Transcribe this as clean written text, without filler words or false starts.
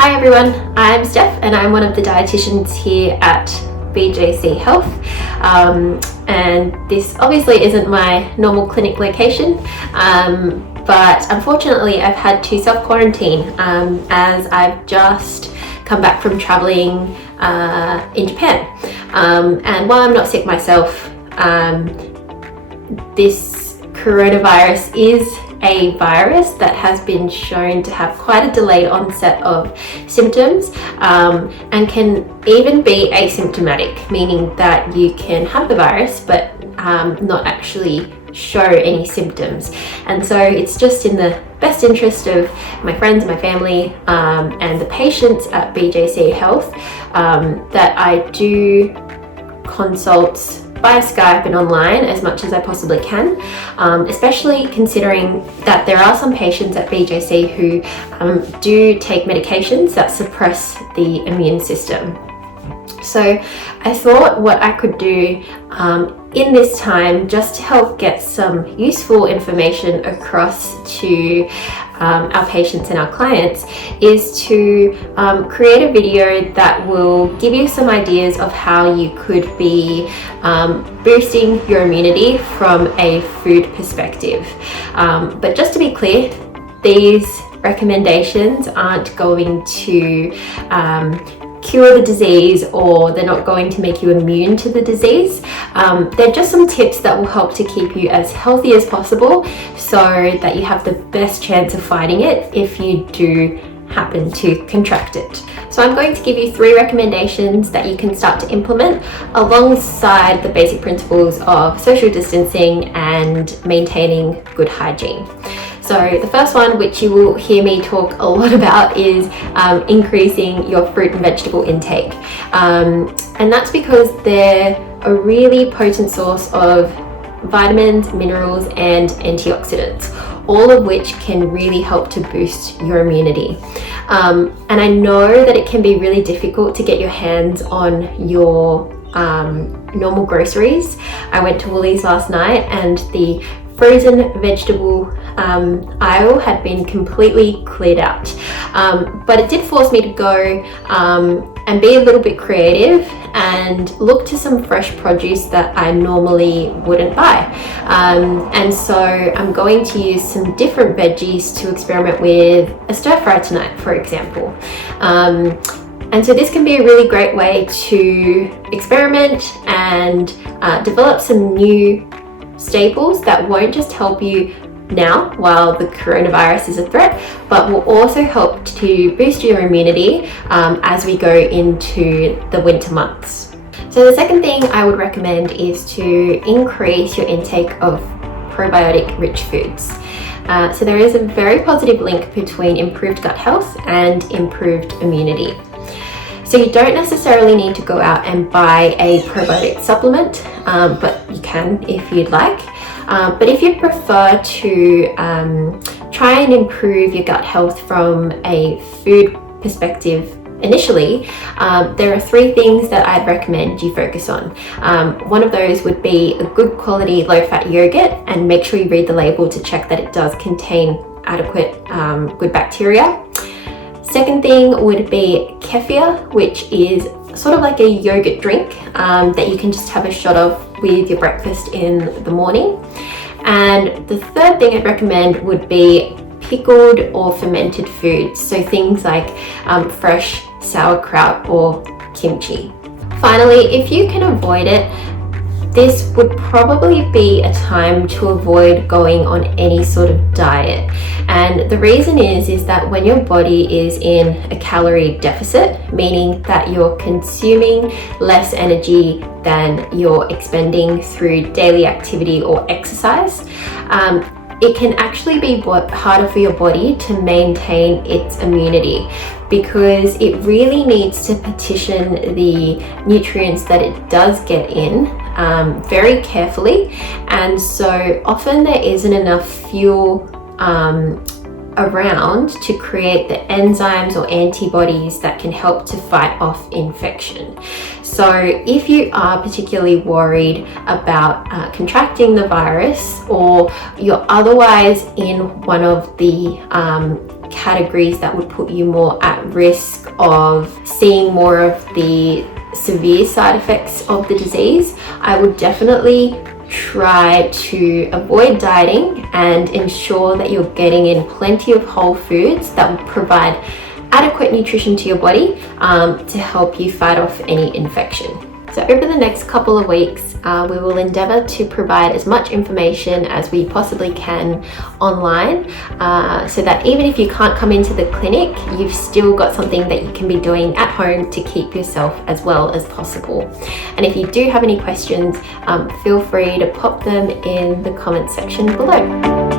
Hi everyone, I'm Steph and I'm one of the dietitians here at BJC Health, and this obviously isn't my normal clinic location, but unfortunately I've had to self-quarantine as I've just come back from traveling in Japan, and while I'm not sick myself, this coronavirus is a virus that has been shown to have quite a delayed onset of symptoms, and can even be asymptomatic, meaning that you can have the virus but not actually show any symptoms. And so it's just in the best interest of my friends, my family, and the patients at BJC Health that I do consults by Skype and online as much as I possibly can, especially considering that there are some patients at BJC who do take medications that suppress the immune system. So I thought what I could do in this time, just to help get some useful information across to our patients and our clients, is to create a video that will give you some ideas of how you could be boosting your immunity from a food perspective. But just to be clear, these recommendations aren't going to cure the disease, or they're not going to make you immune to the disease. They're just some tips that will help to keep you as healthy as possible so that you have the best chance of fighting it if you do happen to contract it. So I'm going to give you 3 recommendations that you can start to implement alongside the basic principles of social distancing and maintaining good hygiene. So the first one, which you will hear me talk a lot about, is increasing your fruit and vegetable intake. And that's because they're a really potent source of vitamins, minerals, and antioxidants, all of which can really help to boost your immunity. And I know that it can be really difficult to get your hands on your normal groceries. I went to Woolies last night and the frozen vegetable aisle had been completely cleared out, but it did force me to go and be a little bit creative and look to some fresh produce that I normally wouldn't buy, and so I'm going to use some different veggies to experiment with a stir fry tonight, for example. And so this can be a really great way to experiment and develop some new staples that won't just help you now while the coronavirus is a threat, but will also help to boost your immunity as we go into the winter months. So the second thing I would recommend is to increase your intake of probiotic rich foods. So there is a very positive link between improved gut health and improved immunity. So you don't necessarily need to go out and buy a probiotic supplement, but you can if you'd like. But if you prefer to try and improve your gut health from a food perspective initially, there are 3 things that I'd recommend you focus on. One of those would be a good quality low-fat yogurt, and make sure you read the label to check that it does contain adequate good bacteria. Second thing would be kefir, which is sort of like a yogurt drink that you can just have a shot of with your breakfast in the morning. And the third thing I'd recommend would be pickled or fermented foods, so things like fresh sauerkraut or kimchi. Finally, if you can avoid it, this would probably be a time to avoid going on any sort of diet. And the reason is that when your body is in a calorie deficit, meaning that you're consuming less energy than you're expending through daily activity or exercise, it can actually be harder for your body to maintain its immunity, because it really needs to partition the nutrients that it does get in very carefully, and so often there isn't enough fuel around to create the enzymes or antibodies that can help to fight off infection. So if you are particularly worried about contracting the virus, or you're otherwise in one of the categories that would put you more at risk of seeing more of the severe side effects of the disease, I would definitely try to avoid dieting and ensure that you're getting in plenty of whole foods that will provide adequate nutrition to your body to help you fight off any infection. So over the next couple of weeks, we will endeavour to provide as much information as we possibly can online, so that even if you can't come into the clinic, you've still got something that you can be doing at home to keep yourself as well as possible. And if you do have any questions, feel free to pop them in the comment section below.